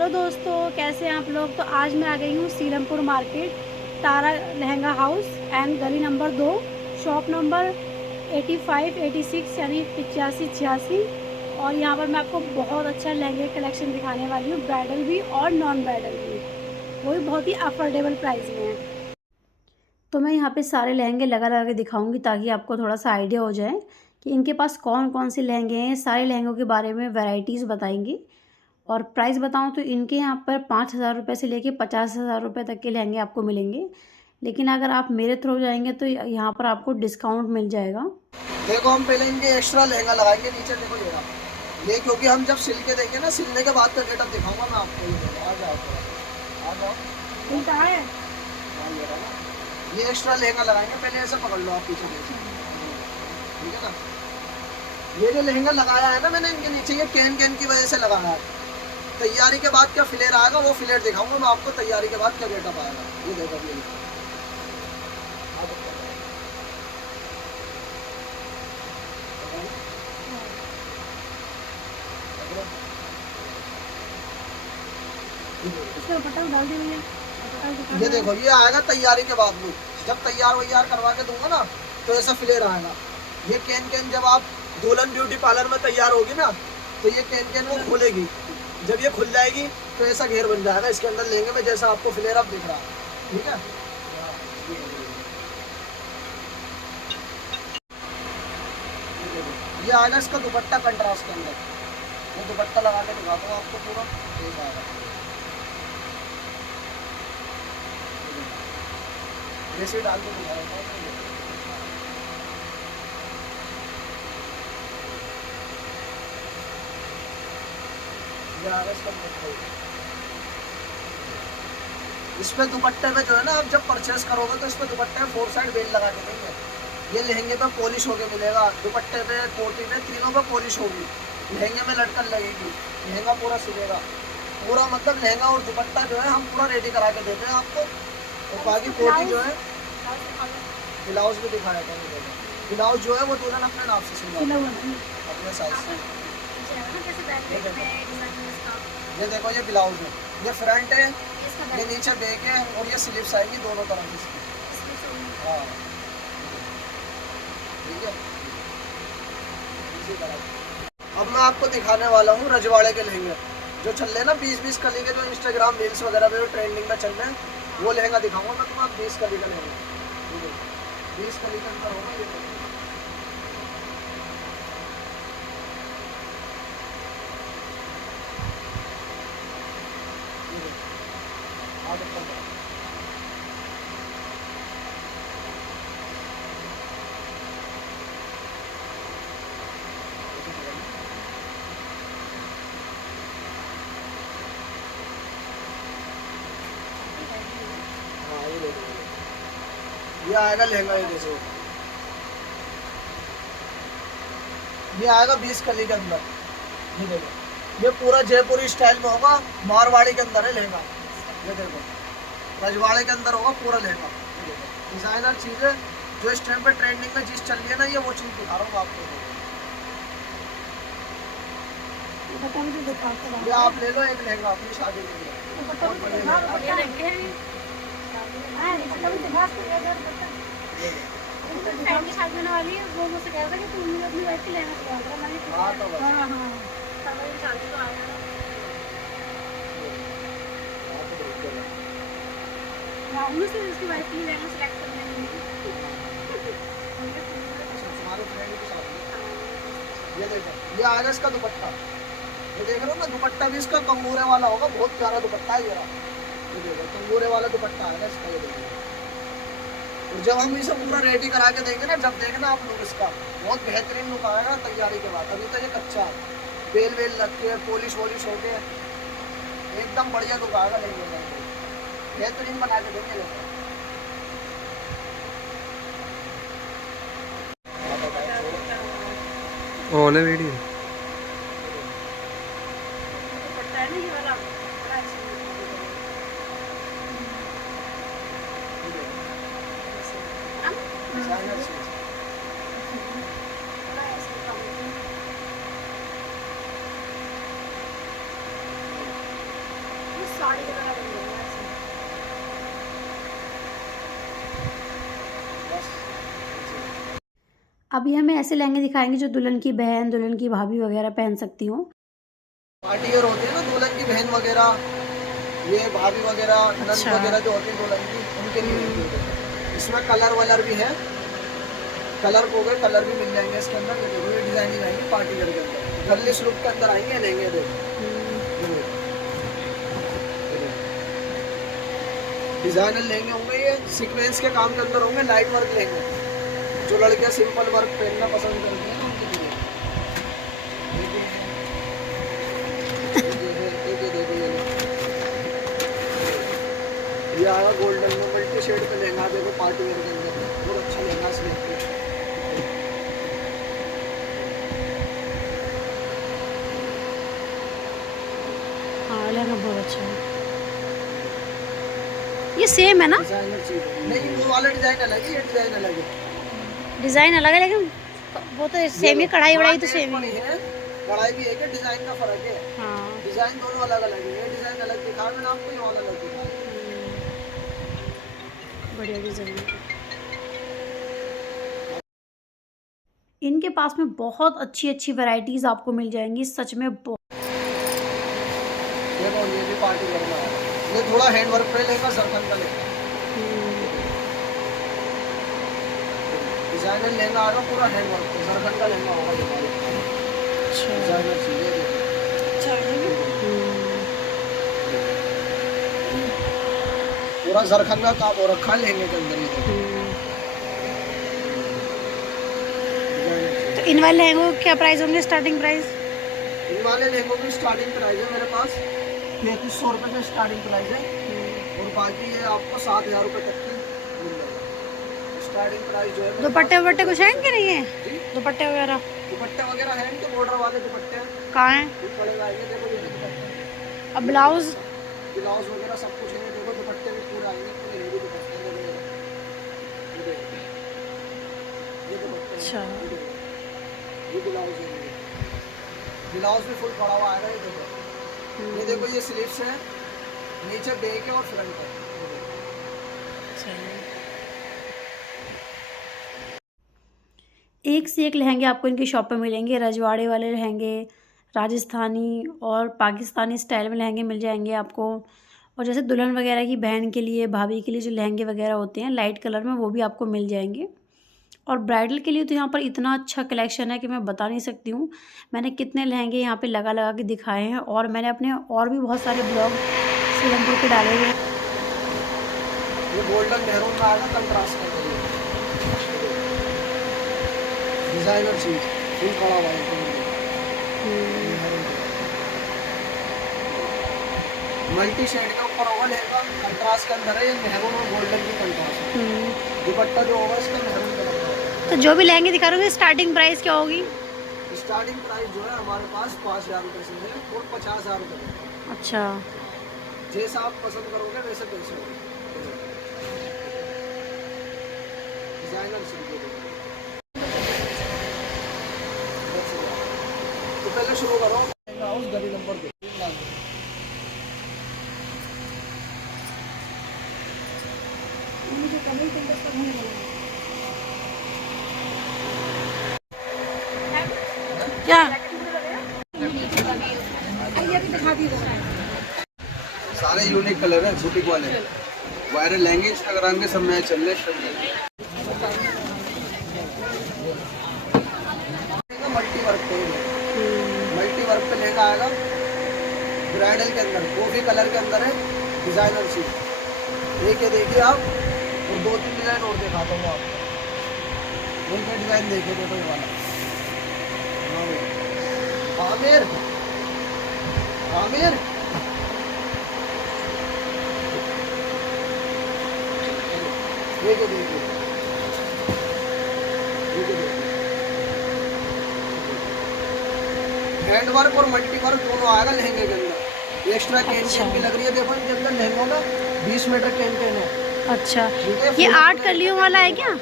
Hello दोस्तों, कैसे हैं आप लोग। तो आज मैं आ गई हूँ Serampore market, Tara lehenga house and गली नंबर 2, शॉप नंबर 85 86 यानी 85 86। और यहाँ पर मैं आपको बहुत अच्छा लहंगे कलेक्शन दिखाने वाली हूँ, ब्राइडल भी और नॉन ब्राइडल भी, वो भी बहुत ही अफोर्डेबल प्राइस में है। तो मैं यहाँ पे सारे लहंगे लगा लगा के दिखाऊंगी ताकि आपको थोड़ा सा आइडिया हो जाए कि इनके पास कौन कौन से लहंगे हैं। सारे लहंगों के बारे में वैरायटीज़ बताएंगे। और प्राइस बताऊं तो इनके यहाँ पर 5,000 रुपये से लेके 50,000 रुपये तक के लहंगे आपको मिलेंगे। लेकिन अगर आप मेरे थ्रू जाएंगे तो यहाँ पर आपको डिस्काउंट मिल जाएगा। देखो, हम पहले इनके एक्स्ट्रा लहंगा लगाएंगे नीचे। देखो ये क्योंकि हम जब सिल के देंगे ना, सिलने के बाद का गेटअप दिखाऊंगा मैं आपको। ये देखो, आ जाओ थोड़ा, आ जाओ। उल्टा है। हाँ, ये रहा ना। ये एक्स्ट्रा लहंगा लगाएंगे, पहले ऐसे पकड़ लो आप पीछे से। ठीक है ना। ये जो लहंगा लगाया है ना मैंने इनके नीचे, ये कैन कैन की वजह से लगाया है। तैयारी के बाद क्या फ्लेयर आएगा, वो फ्लेयर दिखाऊंगा मैं आपको। तैयारी के बाद क्या गेटअप आएगा, ये देखो। ये इसमें बटन डाल दिए। ये देखो, ये आएगा तैयारी के बाद लुक। जब तैयार वैयार करवा के दूंगा ना, तो ऐसा फ्लेयर आएगा। ये कैन कैन जब आप दुल्हन ब्यूटी पार्लर में तैयार होगी ना, तो ये कैन कैन वो खुलेगी। जब ये खुल जाएगी तो ऐसा घेर बन जाएगा इसके अंदर लेंगे में, जैसा आपको फ्लेयर अब दिख रहा है। ठीक है। ये आएगा इसका दुपट्टा कंट्रास्ट के अंदर। वो दुपट्टा लगा के दिखाता हूँ आपको पूरा। ऐसा आएगा, जैसे डाल के दिखा रहा हूँ। इस पे दुपट्टे में जो है ना, आप जब परचेस करोगे तो इस पे दुपट्टे में 4 साइड बेल लगा के देंगे। ये लहंगे पे पॉलिश होके मिलेगा, दुपट्टे पे, कोटी पे, तीनों पे पॉलिश होगी। लहंगे में लटकन लगेगी, लहंगा पूरा सिलेगा पूरा। मतलब लहंगा और दुपट्टा जो है हम पूरा रेडी करा के देते हैं आपको। और बाकी कोटी जो है, ब्लाउज भी दिखाया था। ब्लाउज जो है वो दुल्हन अपने नाप से सिलवा अपने साइज से। ये देखो, ये ब्लाउज है, ये फ्रंट है, ये नीचे बैक है, और ये स्लीव्स आएगी दोनों तरफ इसकी। हाँ, ठीक है। अब मैं आपको दिखाने वाला हूँ रजवाड़े के लहंगे जो चल रहे हैं ना, 20-20 कली के, जो इंस्टाग्राम रील्स वगैरह पे ट्रेंडिंग में चल रहे हैं। वो लहंगा दिखाऊंगा मैं तुम्हें। 20 कली का लहंगा, 20 कली के अंदर होगा ये। हाँ, ये आएगा लहंगा। ये देखो, ये आएगा 20 कली के अंदर। ये देखो, ये पूरा जयपुरी स्टाइल में होगा, मारवाड़ी के अंदर है लहंगा। ये देखो, रजवाड़े के अंदर होगा पूरा लहंगा। ये देखो, डिजाइनर चीज है जो इस टाइम पे ट्रेंडिंग में चीज चल रही है ना, ये वो चीज दिखा रहा हूँ आपको। ये आप ले लो एक लहंगा अपनी शादी के लिए। की शादी होने वाली है, वो मुझसे कह रहा था कि तुम मुझे अपनी वाइफ की लहंगा सिलवा दो। मैंने कहा हाँ, तो बस। हाँ हाँ, तब मेरी शादी तो आया ना। हाँ, उन्हीं से उसकी वाइफ की लहंगा सिलेक्ट करने के लिए। तुम्हारे फ्रेंड की शादी। ये देखो, ये आएगा इसका दुपट्टा। ये देख रहे हो ना, दुपट्टा भी इसका कंगूरे वाला होगा। बहुत प्यारा दुपट्टा है ये रहा। ये देखो, कंगूरे वाला दुपट्टा आएगा इसका। ये देखो, और जब हम इसे पूरा रेडी करा के देंगे ना, जब देखना आप लोग इसका बहुत बेहतरीन लुक आएगा तैयारी के बाद। अभी तो ये कच्चा है, बेल वेल लग के पॉलिश वॉलिश हो के एकदम बढ़िया लुक आएगा। नहीं, बेहतरीन बना के देंगे। ऑन है वीडियो। डिजाइनर चीज। साड़ी की तरह बन जाएगा ऐसे। बस अभी हमें ऐसे लहंगे दिखाएंगे जो दुल्हन की बहन, दुल्हन की भाभी वगैरह पहन सकती हो। पार्टी वेयर होती है ना, दुल्हन की बहन वगैरह, ये भाभी वगैरह, नंद अच्छा। वगैरह जो होती है दुल्हन की, उनके लिए होती है। इसमें कलर वलर भी है, कलर हो गए, कलर भी मिल जाएंगे इसके अंदर। ये देखो ये डिजाइनिंग आएंगी पार्टी वेयर के अंदर, गर्लिश लुक के अंदर आएंगे लहंगे। देखो डिजाइनर लहंगे होंगे, ये सीक्वेंस के काम के अंदर होंगे, लाइट वर्क लहंगे, जो लड़कियां सिंपल वर्क पहनना पसंद करती हैं ना उनके लिए। ये आया गोल्डन में मल्टी शेड पे लहंगा, देखो पार्टी वेयर के अंदर बहुत अच्छा लहंगा सिलेक्ट। हाँ लहंगा बहुत अच्छा है। ये सेम है ना? डिजाइनर चीज है। नहीं, वो वाला डिजाइन अलग है, ये डिजाइन अलग है। डिजाइन अलग है लेकिन वो तो सेम ही, कढ़ाई वढ़ाई तो सेम ही है। कढ़ाई भी एक है, डिजाइन का फर्क है। हाँ। डिजाइन दोनों अलग अलग है, ये डिजाइन अलग दिखा मैंने आपको, ये वाला अलग दिखा। बढ़िया डिजाइन है। इनके पास में बहुत अच्छी अच्छी वैरायटीज आपको मिल जाएंगी सच में। देखो ये भी पार्टी करना है, ये थोड़ा हैंड वर्क पे लेगा, सरकन का लेगा। डिजाइनर लहंगा आएगा पूरा हैंड वर्क पे, सरकन का लहंगा होगा ये वाला। डिजाइनर चाहिए पूरा जरखन का काम हो रखा है लहंगे के अंदर। तो इन वाले लहंगों क्या प्राइस होंगे, स्टार्टिंग प्राइस? इन वाले लहंगों की स्टार्टिंग प्राइस है मेरे पास 3300 रुपये का स्टार्टिंग प्राइस है, और बाकी ये आपको 7000 रुपये तक की मिल जाएगा स्टार्टिंग प्राइस जो है। दुपट्टे वुपट्टे कुछ हैं कि नहीं है? दुपट्टे वगैरह? दुपट्टे वगैरह हैं तो बॉर्डर वाले दुपट्टे हैं। कहाँ हैं? पड़े आएंगे, देखो ये दुपट्टे। अब ब्लाउज ब्लाउज वगैरह सब कुछ है, देखो दुपट्टे भी फुल आएंगे, पूरे हेवी दुपट्टे हैं। ये दुपट्टे। अच्छा। ये ब्लाउज है, ब्लाउज भी फुल पड़ा हुआ आएगा। ये देखो ये स्लीव्स है, नीचे बैक है और फ्रंट है। एक से एक लहंगे आपको इनकी शॉप पे मिलेंगे। रजवाड़े वाले लहंगे, राजस्थानी और पाकिस्तानी स्टाइल में लहंगे मिल जाएंगे आपको। और जैसे दुल्हन वगैरह की बहन के लिए, भाभी के लिए जो लहंगे वगैरह होते हैं लाइट कलर में, वो भी आपको मिल जाएंगे। और ब्राइडल के लिए तो यहाँ पर इतना अच्छा कलेक्शन है कि मैं बता नहीं सकती हूँ। मैंने कितने लहंगे यहाँ पे लगा लगा के दिखाए हैं, और मैंने अपने और भी बहुत सारे ब्लॉग सीलमपुर के डाले हुए हैं। ये गोल्डन मेहरून में आएगा, कंट्रास्ट कर देंगे। डिजाइनर चीज फुल खड़ा हुआ है। मल्टी शेड के ऊपर होगा लहंगा, कंट्रास्ट के अंदर है, ये मेहरून और गोल्डन की कंट्रास्ट। दुपट्टा जो होगा इसका मेहरून कलर का होगा। तो जो भी लहंगे दिखा रहे हो स्टार्टिंग प्राइस क्या होगी? स्टार्टिंग प्राइस जो है हमारे पास 5000 रुपये से है और 50,000 रुपये। अच्छा। जैसा आप पसंद करोगे वैसे पैसे होंगे। डिजाइनर तो पहले शुरू करो हाउस गली नंबर 2। क्या? सारे यूनिक कलर है, बुटीक वाले वायरल लहंगे इंस्टाग्राम के सब में चल रहे हैं। मल्टी वर्क पे, मल्टी वर्क पे लहंगा आएगा ब्राइडल के अंदर, कॉफी कलर के अंदर है, डिजाइनर सी। एक ये देखिए आप, और 2-3 डिजाइन और दिखाता हूँ आपको। एक डिजाइन देखिए, देखो ये वाला आमिर, आमिर देखिए, देखिए हैंड वर्क और मल्टी वर्क दोनों आएगा लहंगे के अंदर। एक्स्ट्रा कैन भी लग रही है, देखो इनके अंदर लहंगों में 20 मीटर कैन है। अच्छा, ये 8 कलियों वाला है क्या?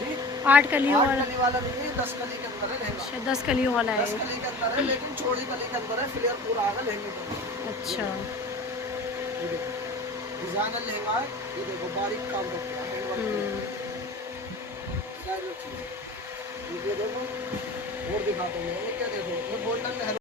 जी, 8 कलियों वाला? 8 कली वाला नहीं है, 10 कली के अंदर है लहंगा। 10 कलियों वाला है। 10 कली के अंदर है, लेकिन छोटी कली के अंदर है, फ्लेयर पूरा आएगा लहंगे के अंदर। अच्छा, ये देखो डिजाइनर लहंगा है, ये देखो बारीक काम करते हैं हैंड वर्क डिजाइनर चीज। ये देखो और दिखाता हूँ मैं, ये क्या देखो ये गोल्डन